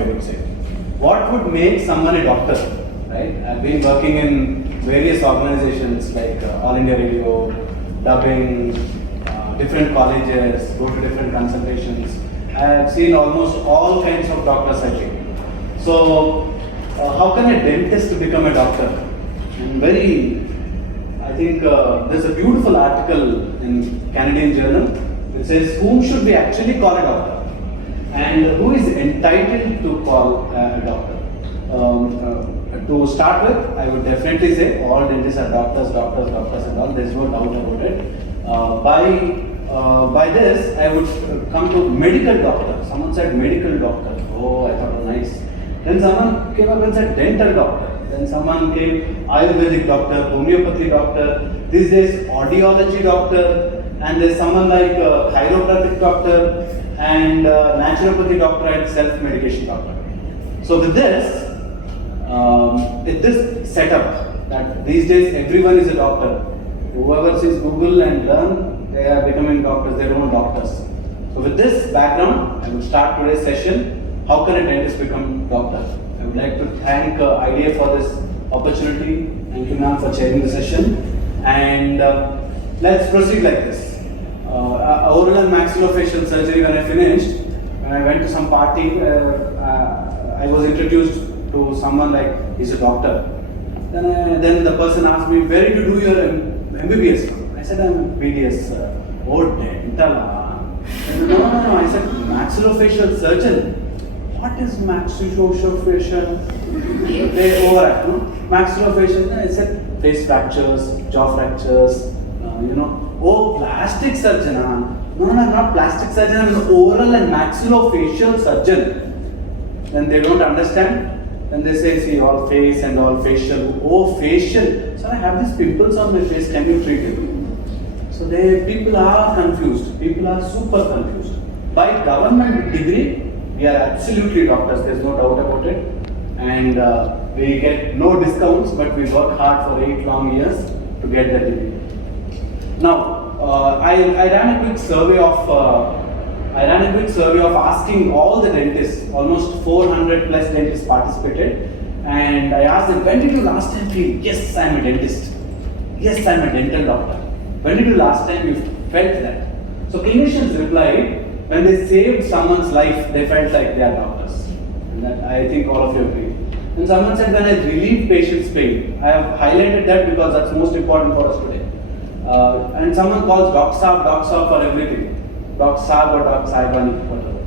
I would say. What would make someone a doctor, right? I've been working in various organizations like All India Radio, dubbing, different colleges, go to different consultations. I have seen almost all kinds of doctors, I think. So, how can a dentist become a doctor? And I think there's a beautiful article in Canadian Journal which says whom should we actually call a doctor and who is entitled to call a doctor. To start with, I would definitely say all dentists are doctors and all, there's no doubt about it. By this, I would come to medical doctor. Someone said medical doctor. Oh, I thought, nice. Then someone came up and said dental doctor. Then someone came Ayurvedic doctor, homeopathy doctor. These days, audiology doctor. And there's someone like chiropractic doctor and naturopathy doctor and self-medication doctor. So with this setup that these days everyone is a doctor. Whoever sees Google and learn, they are becoming doctors, their own doctors. So with this background, I will start today's session. How can a dentist become doctor? I would like to thank IDEA for this opportunity. Thank you, ma'am, for chairing the session. And let's proceed like this. Oral and maxillofacial surgery, when I finished, when I went to some party, I was introduced to someone like, he's a doctor. Then the person asked me, where did you do your MBBS from? I said, I'm BDS. Oh, dental. No. I said, maxillofacial surgeon. What is maxillofacial? They overact, no? Maxillofacial, I said, face fractures, jaw fractures, Oh, plastic surgeon. No, not plastic surgeon, I'm an oral and maxillofacial surgeon. Then they don't understand. Then they say, see, all face and all facial. Oh, facial. So I have these pimples on my face, can you treat it? So people are confused. People are super confused. By government degree, we are absolutely doctors, there's no doubt about it. And we get no discounts, but we work hard for 8 long years to get that degree. Now, I ran a quick survey of asking all the dentists, almost 400 plus dentists participated, and I asked them, when did you last time feel, yes, I'm a dentist, yes, I'm a dental doctor? When did you last time you felt that? So clinicians replied, when they saved someone's life, they felt like they are doctors. And that, I think all of you agree. And someone said, when I relieve patients' pain, I have highlighted that because that's most important for us today. And someone calls Doc Saab for everything. Doc Saab or Doc Saibani, whatever.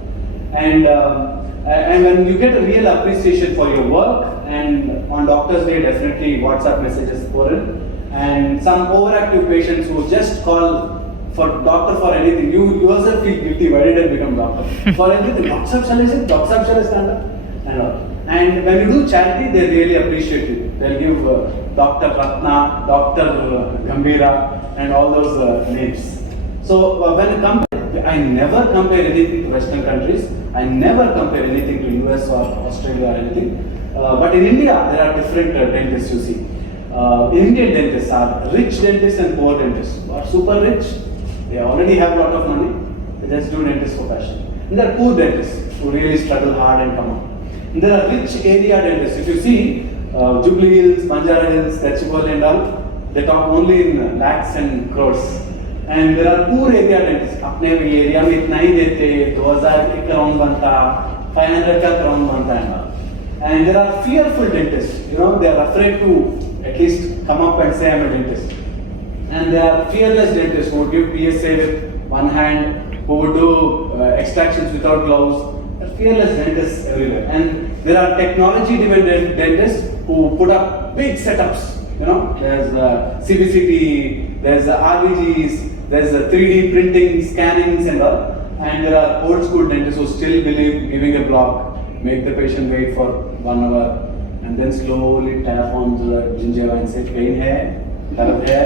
And when you get a real appreciation for your work, and on Doctor's Day, definitely WhatsApp messages pour in. And some overactive patients who just call for doctor for anything. You yourself feel guilty, why did I become doctor? For everything, Doc Saab shall I say, Doc Saab shall I stand up? And all. And when you do charity, they really appreciate it. They'll give Dr. Ratna, Dr. Gambira, and all those names. So when you compare, I never compare anything to Western countries. I never compare anything to US or Australia or anything. But in India, there are different dentists, you see. Indian dentists are rich dentists and poor dentists. Who are super rich, they already have a lot of money, they just do dentists for passion. And there are poor dentists who really struggle hard and come up. And there are rich area dentists. If you see Jubilee Hills, Banjara Hills, Gachibowli and all, they talk only in lakhs and crores. And there are poor area dentists. अपने area में इतना ही देते, 2000 के crowd बनता, 500 का crowd बनता and all. And there are fearful dentists. They are afraid to at least come up and say I'm a dentist. And there are fearless dentists who would give PSA with one hand, who would do extractions without gloves. There are fearless dentists everywhere. And there are technology-driven dentists who put up big setups. There's CBCT, there's RVGs, there's 3D printing, scannings and all. And there are old school dentists who still believe giving a block, make the patient wait for 1 hour, and then slowly tap on the gingiva and say pain hai, dard hai,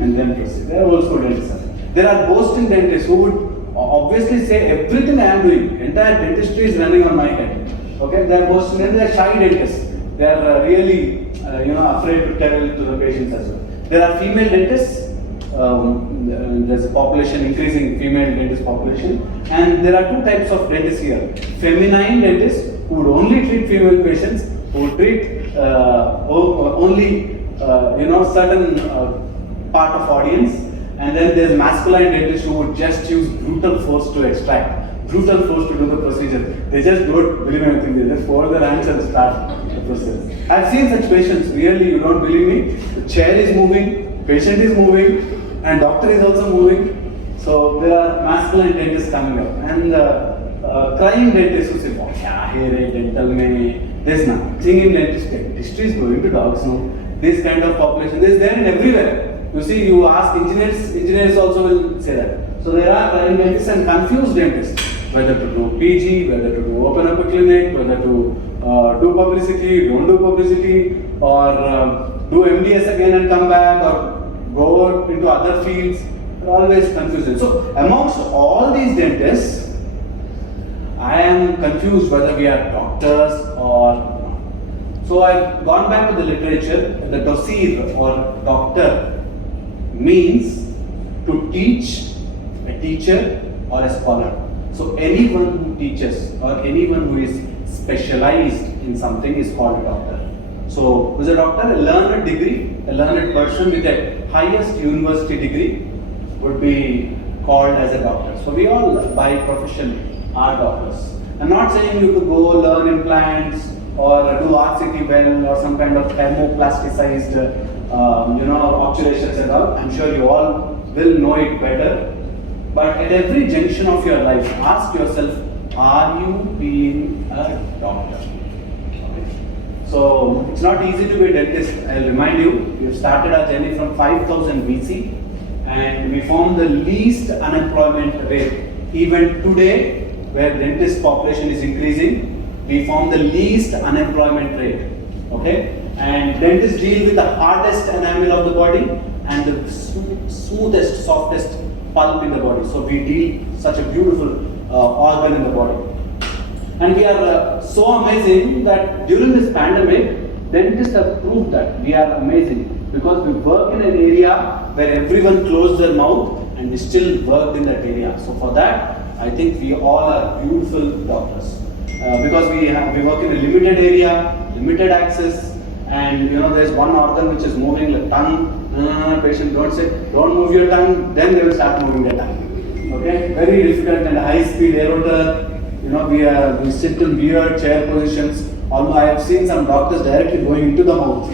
and then proceed. There are old school dentists. There are boasting dentists who would obviously say everything I am doing, entire dentistry is running on my head. Okay, they are boasting, and they are shy dentists. They are really afraid to tell to the patients as well. There are female dentists. There's a population, increasing female dentist population, and there are 2 types of dentists here. Feminine dentists who would only treat female patients, who would treat only certain part of audience, and then there's masculine dentists who would just use brutal force to extract, brutal force to do the procedure. They just don't believe anything, they just fold their hands and start the process. I've seen such patients, really, you don't believe me, the chair is moving, patient is moving, and doctor is also moving. So there are masculine dentists coming up, and crying dentists who say, "Oh, kya hai re dental mein?" There's nothing in dentistry. Dentistry is going to dogs now. This kind of population is there in everywhere. You see, you ask engineers also will say that. So there are crying dentists and confused dentists, whether to do PG, whether to do open up a clinic, whether to do publicity, don't do publicity, or do MDS again and come back, or go into other fields. Always confusion. So amongst all these dentists, I am confused whether we are doctors or not. So I've gone back to the literature. The dossier or doctor means to teach, a teacher or a scholar. So anyone who teaches or anyone who is specialized in something is called a doctor. So who's a doctor? A learned degree, a learned person with a highest university degree would be called as a doctor. So we all by profession are doctors. I'm not saying you could go learn implants or do RCT well or some kind of thermoplasticized obturations and all. I'm sure you all will know it better. But at every junction of your life, ask yourself, are you being a doctor? Okay. So it's not easy to be a dentist. I'll remind you, we've started our journey from 5,000 BC. And we found the least unemployment rate. Even today, where dentist population is increasing, we found the least unemployment rate. Okay? And dentists deal with the hardest enamel of the body and the smoothest, softest pulp in the body. So we deal such a beautiful organ in the body. And we are so amazing that during this pandemic, dentists have proved that we are amazing. Because we work in an area where everyone closed their mouth and we still worked in that area. So for that, I think we all are beautiful doctors. Because we work in a limited area, limited access, and there's one organ which is moving, like tongue. Patient don't move your tongue, then they will start moving their tongue. Okay, very difficult and high speed aeroter. We sit in weird chair positions. Although I have seen some doctors directly going into the mouth.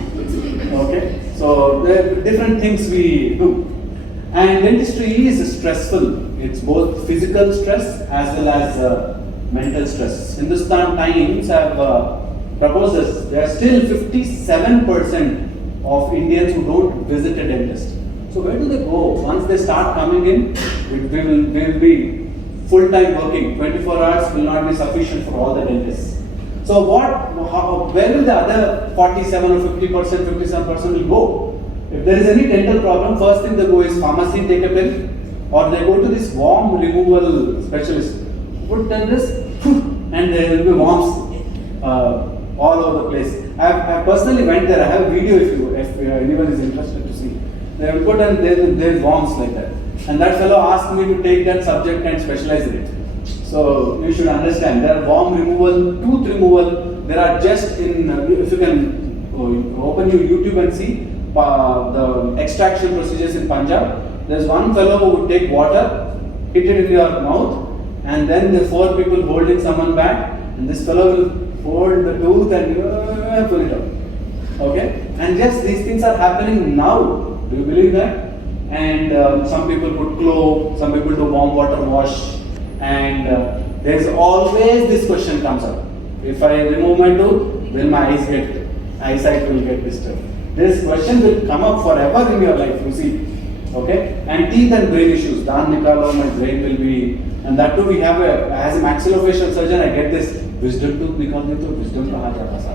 Okay. So there are different things we do. And dentistry is stressful. It's both physical stress as well as mental stress. Hindustan Times have proposed this. There are still 57% of Indians who don't visit a dentist. So where do they go? Once they start coming in, we will be full-time working. 24 hours will not be sufficient for all the dentists. So where will the other 47 or 50%, 57% will go? If there is any dental problem, first thing they go is pharmacy, take a pill, or they go to this worm removal specialist. Put in this, and there will be worms all over the place. I personally went there. I have a video if anyone is interested to see. They will put and there's worms like that. And that fellow asked me to take that subject and specialize in it. So you should understand, there are worm removal, tooth removal, there are just in, if you can open your YouTube and see the extraction procedures in Punjab, there's one fellow who would take water, hit it in your mouth, and then the 4 people holding someone back, and this fellow will hold the tooth and pull it out. Okay? And yes, these things are happening now. Do you believe that? And some people put clove, some people do warm water wash. And there's always this question comes up. If I remove my tooth, will my eyesight will get disturbed? This question will come up forever in your life, you see. Okay? And teeth and brain issues. Daan nikalo, my brain will be, and that too we have as a maxillofacial surgeon, I get this wisdom tooth nikal de to wisdom kaha jata sa.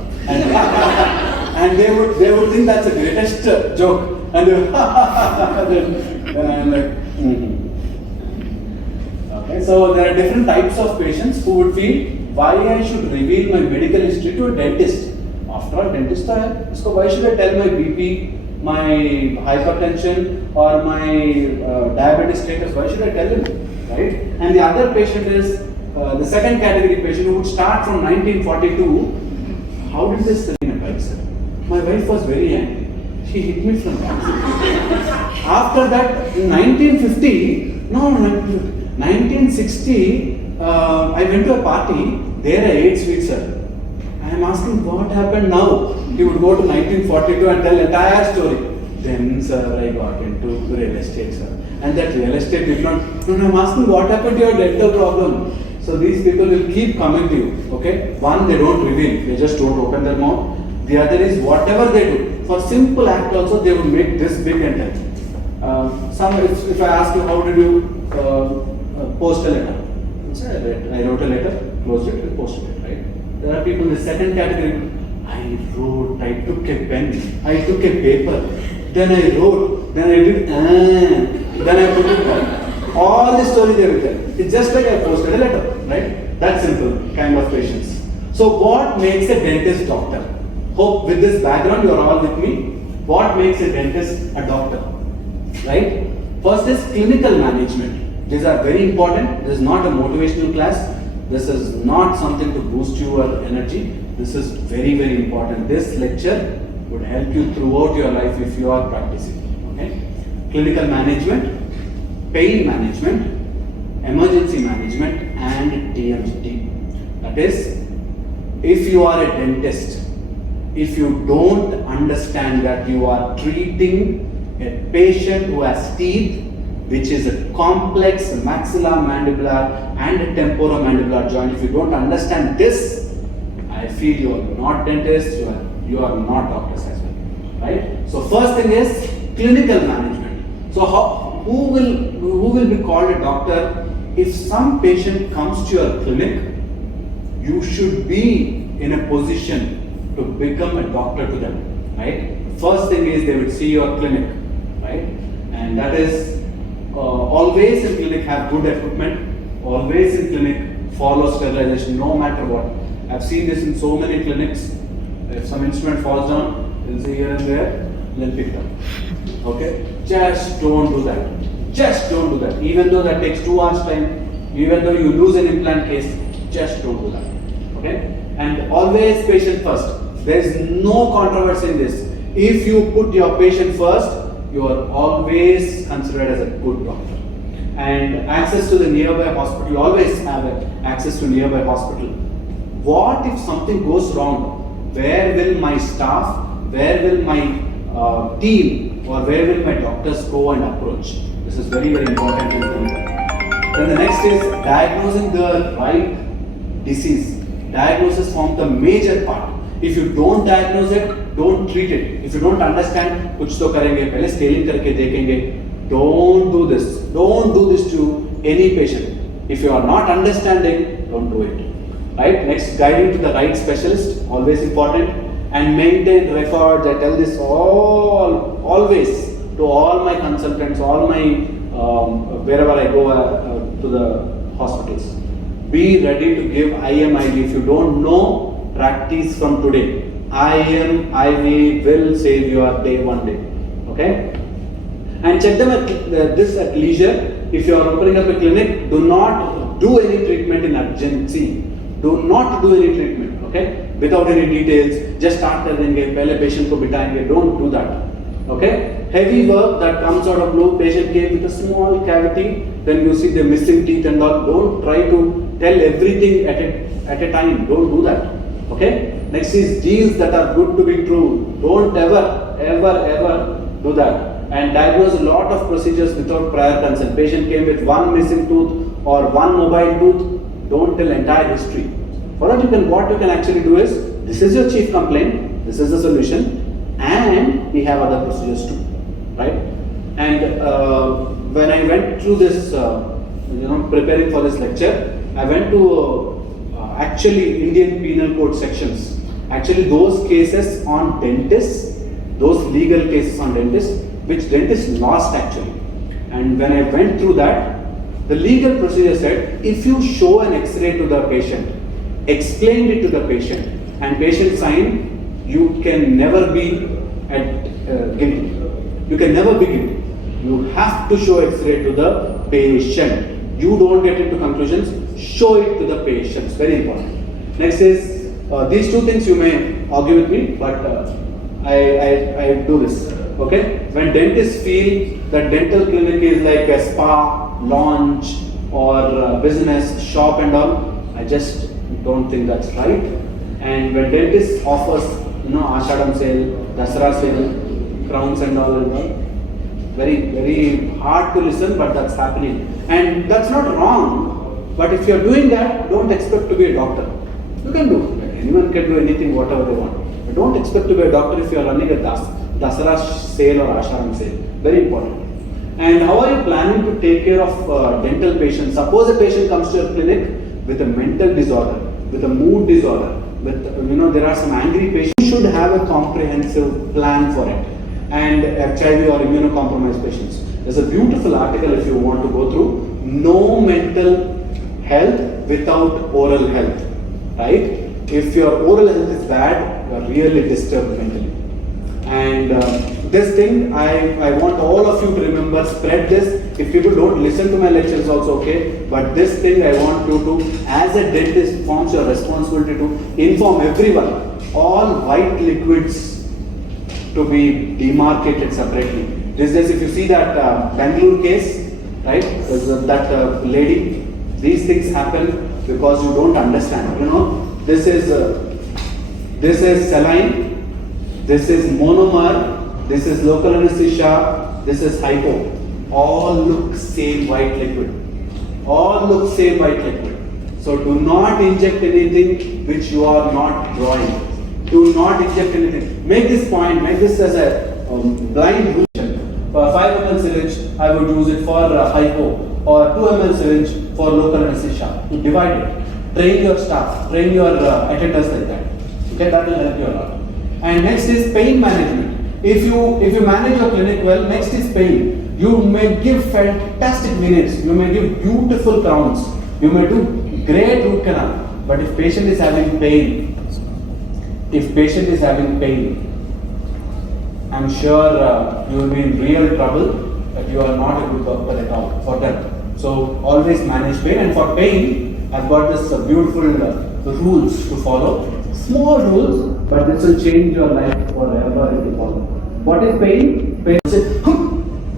And they would think that's the greatest joke. And then I'm like, Okay, so there are different types of patients who would feel why I should reveal my medical history to a dentist. After all, dentist hai, so why should I tell my BP, my hypertension or my diabetes status? Why should I tell him, right? And the other patient is the second category patient who would start from 1942. How did this in a bike, sir? My wife was very angry. She hit me from back. After that, in 1960, I went to a party. There I ate sweets, sir. I am asking what happened now. He would go to 1942 and tell entire story. Then, sir, I got into real estate, sir. And that real estate did not. No, I'm asking what happened to your dental problem. So these people will keep coming to you. Okay. One, they don't reveal. They just don't open their mouth. The other is whatever they do. For simple act also, they will make this big and tell. If I ask you how did you post a letter, I wrote a letter, closed it, posted it, right? There are people in the second category. I wrote, I took a pen, I took a paper, then I wrote, then I did, then I put it down. All the story they will tell. It's just like I posted a letter, right? That simple kind of patients. So what makes a dentist doctor? Hope with this background you are all with me. What makes a dentist a doctor? Right? First is clinical management. These are very important. This is not a motivational class. This is not something to boost your energy. This is very, very important. This lecture would help you throughout your life if you are practicing. Okay? Clinical management, pain management, emergency management, and TMT. That is, if you are a dentist, if you don't understand that you are treating a patient who has teeth, which is a complex maxillomandibular and temporomandibular joint, if you don't understand this, I feel you are not dentists, you are not doctors as well, right? So first thing is clinical management. So who will be called a doctor? If some patient comes to your clinic, you should be in a position to become a doctor to them, right? First thing is they will see your clinic, right? And that is always in clinic have good equipment, always in clinic follow sterilization no matter what. I've seen this in so many clinics. If some instrument falls down, they'll say here and there, then pick it up. Okay? Just don't do that. Just don't do that. Even though that takes 2 hours time, even though you lose an implant case, just don't do that. Okay? And always patient first. There is no controversy in this. If you put your patient first, you are always considered as a good doctor. And access to the nearby hospital, you always have access to nearby hospital. What if something goes wrong? Where will my staff, where will my team, or where will my doctors go and approach? This is very, very important. Then the next is diagnosing the right disease. Diagnosis forms the major part. If you don't diagnose it, don't treat it. If you don't understand, कुछ तो करेंगे, पहले scaling करके देखेंगे. Don't do this. Don't do this to any patient. If you are not understanding, don't do it. Right? Next, guiding to the right specialist, always important. And maintain records. I tell this always to all my consultants, all my wherever I go to the hospitals. Be ready to give IMID. If you don't know, practice from today. IMID will save your day one day. Okay? And check them this at leisure. If you are opening up a clinic, do not do any treatment in urgency. Do not do any treatment. Okay? Without any details. Just start telling a patient ko bitayenge. Don't do that. Okay? Heavy work that comes out of blue. Patient came with a small cavity. Then you see the missing teeth and all. Don't try to tell everything at a time. Don't do that. Okay? Next is genes that are good to be true. Don't ever do that. And diagnose a lot of procedures without prior consent. Patient came with one missing tooth or one mobile tooth. Don't tell entire history. For that, what you can actually do is, this is your chief complaint, this is the solution, and we have other procedures too, right? And when I went through this, preparing for this lecture, I went to actually Indian Penal Code sections. Actually, those cases on dentists, those legal cases on dentists, which dentists lost actually. And when I went through that, the legal procedure said, if you show an X-ray to the patient, explained it to the patient, and patient signed, you can never be guilty. You can never be guilty. You have to show X-ray to the patient. You don't get into conclusions. show it to the patients. Very important. Next is, these two things you may argue with me, but I do this. Okay? When dentists feel that dental clinic is like a spa, lounge, or business shop and all, I just don't think that's right. And when dentists offers, Ashadam sale, Dasara sale, crowns and all, very, very hard to listen, but that's happening. And that's not wrong, but if you're doing that, don't expect to be a doctor. You can do, anyone can do anything, whatever they want. But don't expect to be a doctor if you're running a Dasara sale or Ashadam sale. Very important. And how are you planning to take care of dental patients? Suppose a patient comes to your clinic with a mental disorder, with a mood disorder, with, there are some angry patients. You should have a comprehensive plan for it. And HIV or immunocompromised patients. There's a beautiful article if you want to go through. No mental health without oral health, right? If your oral health is bad, you are really disturbed mentally. And this thing, I want all of you to remember, spread this. If people don't listen to my lectures also okay, but this thing I want you to, as a dentist, forms your responsibility to inform everyone. All white liquids to be demarcated separately. These days, if you see that Bangalore case, right, that lady, these things happen because you don't understand. This is saline, this is monomer, this is local anesthesia, this is hypo. All look same white liquid. All look same white liquid. So do not inject anything which you are not drawing. Do not inject anything. Make this point, make this as a blind rule. For 5 ml syringe, I would use it for hypo, or 2 ml syringe for local anesthesia. You divide it. Train your staff, train your attenders like that. Okay, that will help you a lot. And next is pain management. If you manage your clinic well, next is pain. You may give fantastic minutes. You may give beautiful crowns. You may do great root canal. But if patient is having pain, I'm sure you will be in real trouble that you are not a good doctor at all for them. So always manage pain, and for pain, I've got this beautiful rules to follow. Small rules, but this will change your life forever if you follow. What is pain? Pain is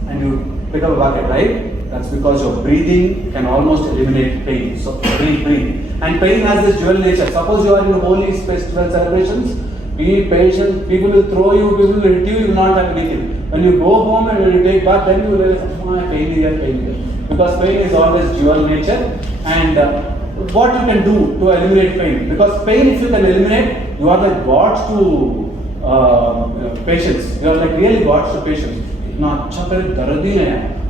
and you pick up a bucket, right? That's because your breathing can almost eliminate pain. So breathe. And pain has this dual nature. Suppose you are in holy festival celebrations, be patient, people will throw you, people will hit you, you will not have anything. When you go home and when you take bath, then you realize, pain here. Because pain is always dual nature. And what you can do to eliminate pain? Because pain, if you can eliminate, you are like gods to patients. You are like really gods to patients.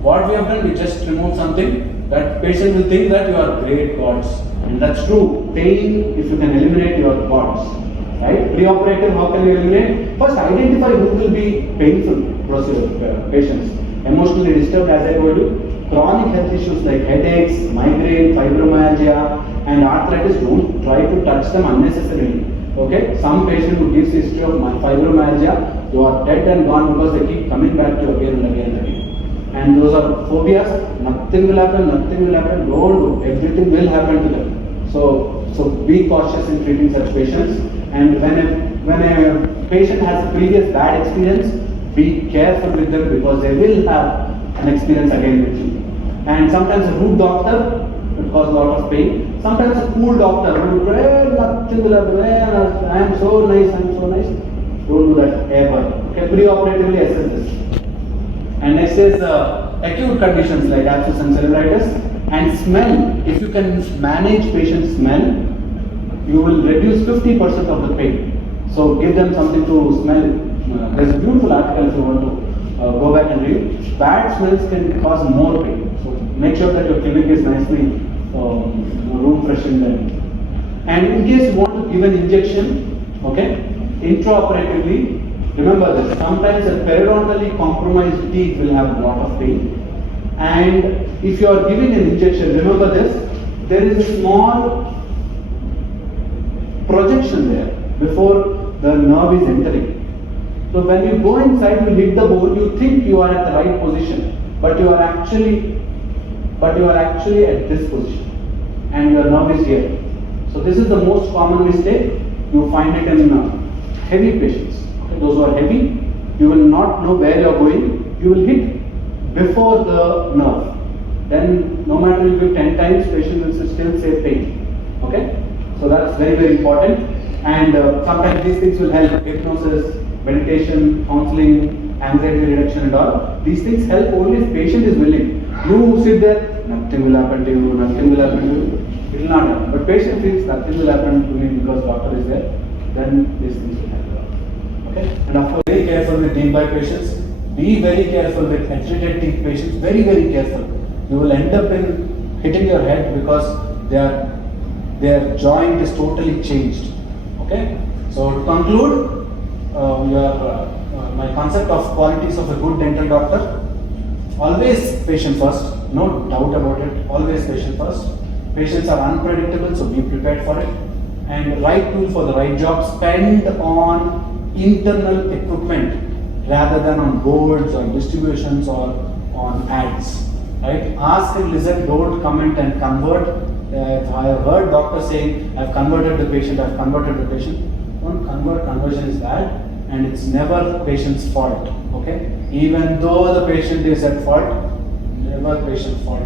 What we have done, we just remove something that patient will think that you are great gods. And that's true. Pain, if you can eliminate, you are gods. Right? Preoperative, how can you eliminate? First, identify who will be painful patients. Emotionally disturbed, as I told you. Chronic health issues like headaches, migraine, fibromyalgia, and arthritis, don't try to touch them unnecessarily. Okay? Some patient who gives history of fibromyalgia, you are dead and gone because they keep coming back to you again and again and again. And those are phobias, nothing will happen, don't do, everything will happen to them. So be cautious in treating such patients. And when a patient has a previous bad experience, be careful with them because they will have an experience again with you. And sometimes a rude doctor will cause a lot of pain. Sometimes a cool doctor will say, nothing will happen, I am so nice. Don't do that ever. Okay, preoperatively assess this. And next is acute conditions like abscess and cellulitis. And smell, if you can manage patient smell, you will reduce 50% of the pain. So give them something to smell. There's a beautiful article if you want to go back and read. Bad smells can cause more pain. So make sure that your clinic is nicely room freshened. And in case you want to give an injection, okay, intraoperatively, remember this, sometimes a periodontally compromised teeth will have a lot of pain. And if you are giving an injection, remember this, there is a small projection there before the nerve is entering. So when you go inside, you hit the bone, you think you are at the right position, but you are actually at this position. and your nerve is here. So this is the most common mistake. You find it in heavy patients. Okay? Those who are heavy, you will not know where you are going. You will hit before the nerve. Then no matter you give 10 times, patient will still say pain. Okay? So that's very, very important. And sometimes these things will help. Hypnosis, meditation, counseling, anxiety reduction and all. These things help only if patient is willing. You sit there, nothing will happen to you, nothing will happen to you. It will not happen. But patient feels nothing will happen to me because doctor is there. Then these things will help. Okay? And of course, very careful with deep bite patients. Be very careful with agitated teeth patients. Very, very careful. You will end up in hitting your head because their joint is totally changed. Okay? So to conclude, my concept of qualities of a good dental doctor. Always patient first, no doubt about it. Always patient first. Patients are unpredictable, so be prepared for it. And right tool for the right job. Spend on internal equipment rather than on boards or distributions or on ads. Right? Ask and listen. Don't comment and convert. I have heard doctors saying, "I've converted the patient. I've converted the patient." Don't convert. Conversion is bad, and it's never patient's fault. Okay? Even though the patient is at fault, never patient's fault.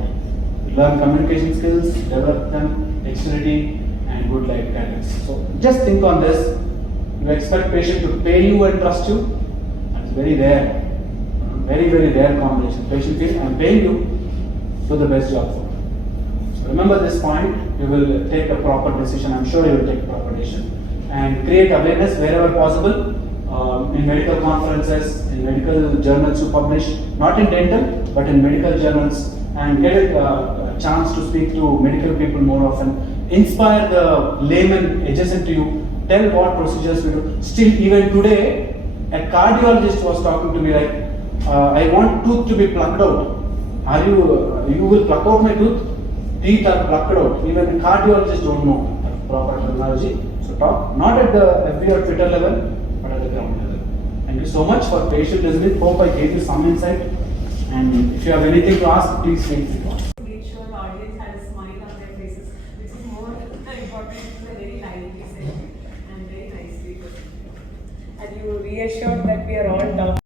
Learn communication skills, develop them, dexterity, and good life guidance. So just think on this. You expect patient to pay you and trust you. That's very rare. Very, very rare combination. Patient feels, I'm paying you, do the best job for me. So remember this point. You will take a proper decision. I'm sure you will take a proper decision. And create awareness wherever possible. In medical conferences, in medical journals you publish, not in dental, but in medical journals, and get a chance to speak to medical people more often. Inspire the layman adjacent to you. Tell what procedures we do. Still, even today, a cardiologist was talking to me like, I want tooth to be plucked out. You will pluck out my tooth? Teeth are plucked out. Even cardiologists don't know the proper terminology. So talk, not at the FB or Twitter level, but at the ground level. Thank you so much for patient listening. Hope I gave you some insight. And if you have anything to ask, please feel free to ask. Make sure the audience has a smile on their faces, which is more important to a very lively session and very nicely presented. And you reassured that we are all tough.